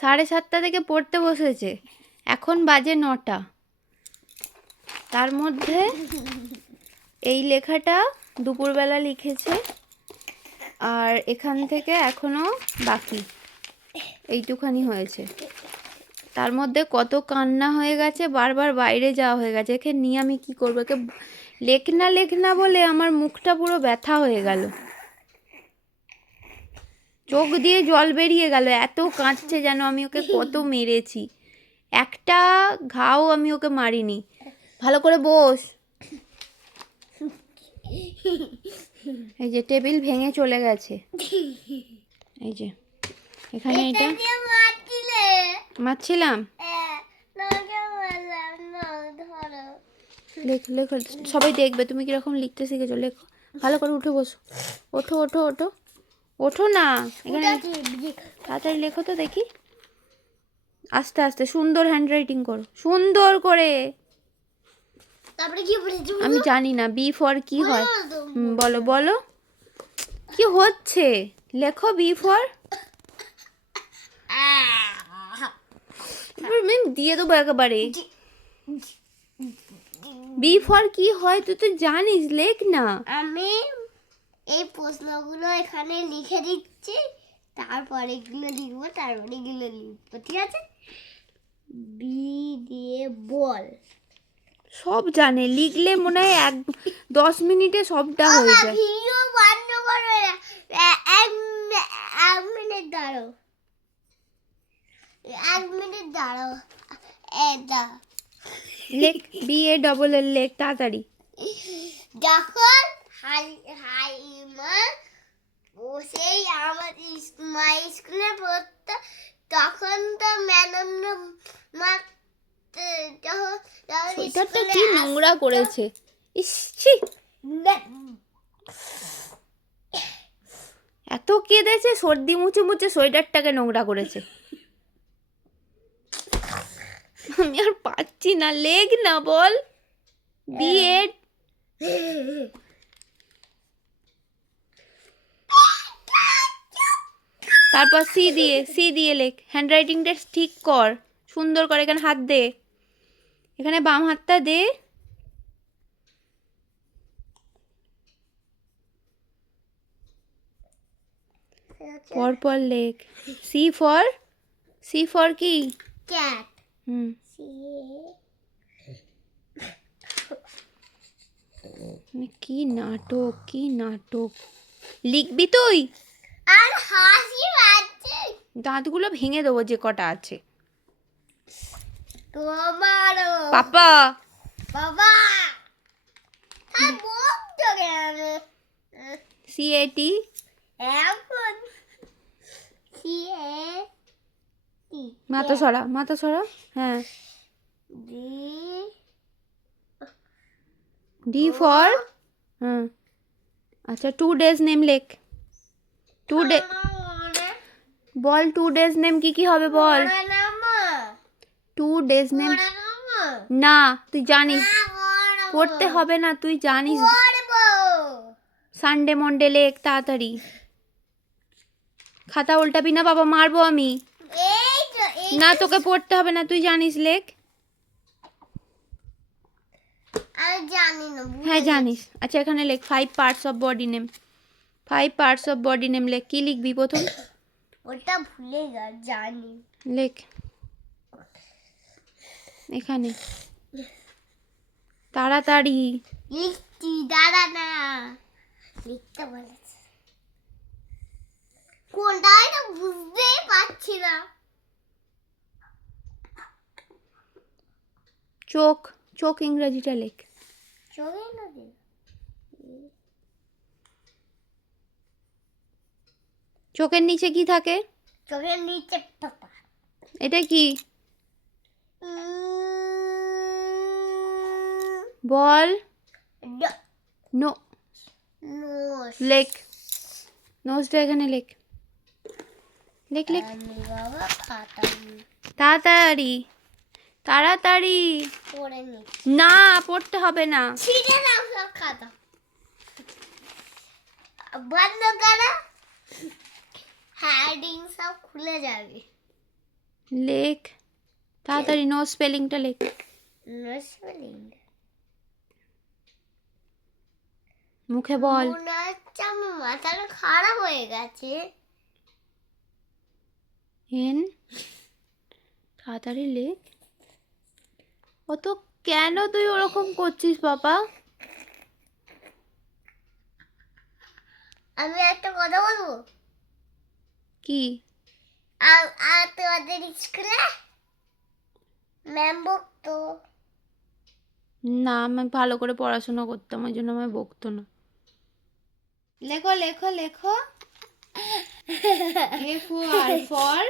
সাড়ে সাতটা থেকে পড়তে বসেছে। এখন বাজে নটা। তার মধ্যে এই লেখাটা দুপুরবেলা লিখেছে আর এখান থেকে এখনও বাকি। এইটুখানি হয়েছে। তার মধ্যে কত কান্না হয়ে গেছে, বারবার বাইরে যাওয়া হয়ে গেছে। একে নিয়ে আমি কি করব? একে লেখ না লেখ না বলে আমার মুখটা পুরো ব্যথা হয়ে গেল। চোখ দিয়ে জল বেরিয়ে গেল এত কাঁদছে যেন আমি ওকে কত মেরেছি। একটা ঘাও আমি ওকে মারিনি। ভালো করে বস। এই যে টেবিল ভেঙে চলে গেছে। এই যে এখানে এটা মারছিলাম? লেখ লেখো সবাই দেখবে তুমি কীরকম লিখতে শিখেছো লেখো। ভালো করে উঠে বসো। ওঠো ওঠো ওঠো। ওঠো না। এখানে তাড়াতাড়ি লেখো তো দেখি। আস্তে আস্তে সুন্দর হ্যান্ড রাইটিং করো। সুন্দর করে। তারপরে কি আমি জানি না বি ফর কি হয়। বলো বলো। কি হচ্ছে? লেখো বি ফর আমি দিয়ে দেবো একেবারে। বি ফর কি হয় তুই তো জানিস লেখ না। আমি এই প্রশ্নগুলো এখানে লিখে দিচ্ছি। তারপরে এগুলো লিখব তারপরে এগুলো লিখব ঠিক আছে? বি দিয়ে বল। সব জানে লিখলে মনে হয় এক দশ মিনিটে সবটা হয়ে যায়। ভিডিও বন্ধ করবে না। এক মিনিট দাঁড়াও। এক মিনিট দাঁড়াও। এটা লেখ বি এ ডবল এল লেখ তাড়াতাড়ি। যখন হাই হাইমা বসেই আমার মাই স্কুলে পড়তো। তখন তো ম্যাডাম মা সোয়েটারটা কি নোংরা করেছে। ইস ছি। এত কেঁদেছে সর্দি মুছে মুছে সোয়েটারটাকে নোংরা করেছে। আমি আর পাচ্ছি না। লেগ না বল। বিয়ে তারপর সি দিয়ে সি দিয়ে লেখ। হ্যান্ড রাইটিংটা ঠিক কর। সুন্দর করে এখানে হাত দে। এখানে বাম হাতটা দে। পর পর লেখ। সি ফর সি ফর কি? ক্যাট হুম। মানে কি নাটক কি নাটক? লিখবি তুই? আর হাসি দাঁতগুলো ভেঙে দেবো যে কটা আছে। পাপা। বাবা। হ্যাঁ সি এ টি এখন সি মাথা সরা মাথা সরা। হ্যাঁ। ডি। D for. হ্যাঁ আচ্ছা টু ডেজ নেম লেখ। টু ডে বল টু ডেজ নেম কি কি হবে বল? টু ডেজ নেম না তুই জানিস। পড়তে হবে না তুই জানিস। সানডে মন্ডে লেখ তাড়াতাড়ি। খাতা উল্টাবি না বাবা মারবো আমি। না তোকে পড়তে হবে না তুই জানিস লেখ। হ্যাঁ জানিস। আচ্ছা এখানে লেখ five parts of body name five parts of body name লেখ কি লিখবি প্রথম? ওটা ভুলে গা জানি। লেখ। এখানে। তাড়াতাড়ি। লিখছি দাঁড়া না। লিখতে বলেছে। কোনটা এটা বুঝতেই পারছি না। চোখ চোখ ইংরেজিটা লেখ। চোখে না চোখের নিচে কি থাকে? চোখের নিচে পাতা। এটা কি? বল। নো। লেখ। নোজটা এখানে আমি বাবা খাতা তাড়াতাড়ি। তাড়াতাড়ি। না। পড়তে হবে না। বন্ধ করো। হ্যাডিং সব খুলে যাবে। লেখ। তাড়াতাড়ি নো স্পেলিংটা লেখ। নো স্পেলিং মুখে বল। মনে হচ্ছে আমার মাথাটা খারাপ হয়ে গেছে। এন তাড়াতাড়ি লেখ। ও তো কেন তুই ওরকম করছিস বাবা? আমি একটা কথা বলব? কি? আর আর তোমাদের স্কুলে? ম্যাম বকতো। না আমি ভালো করে পড়াশোনা করতাম ওই জন্য আমায় বকতো না। লেখো লেখো লেখো। A for for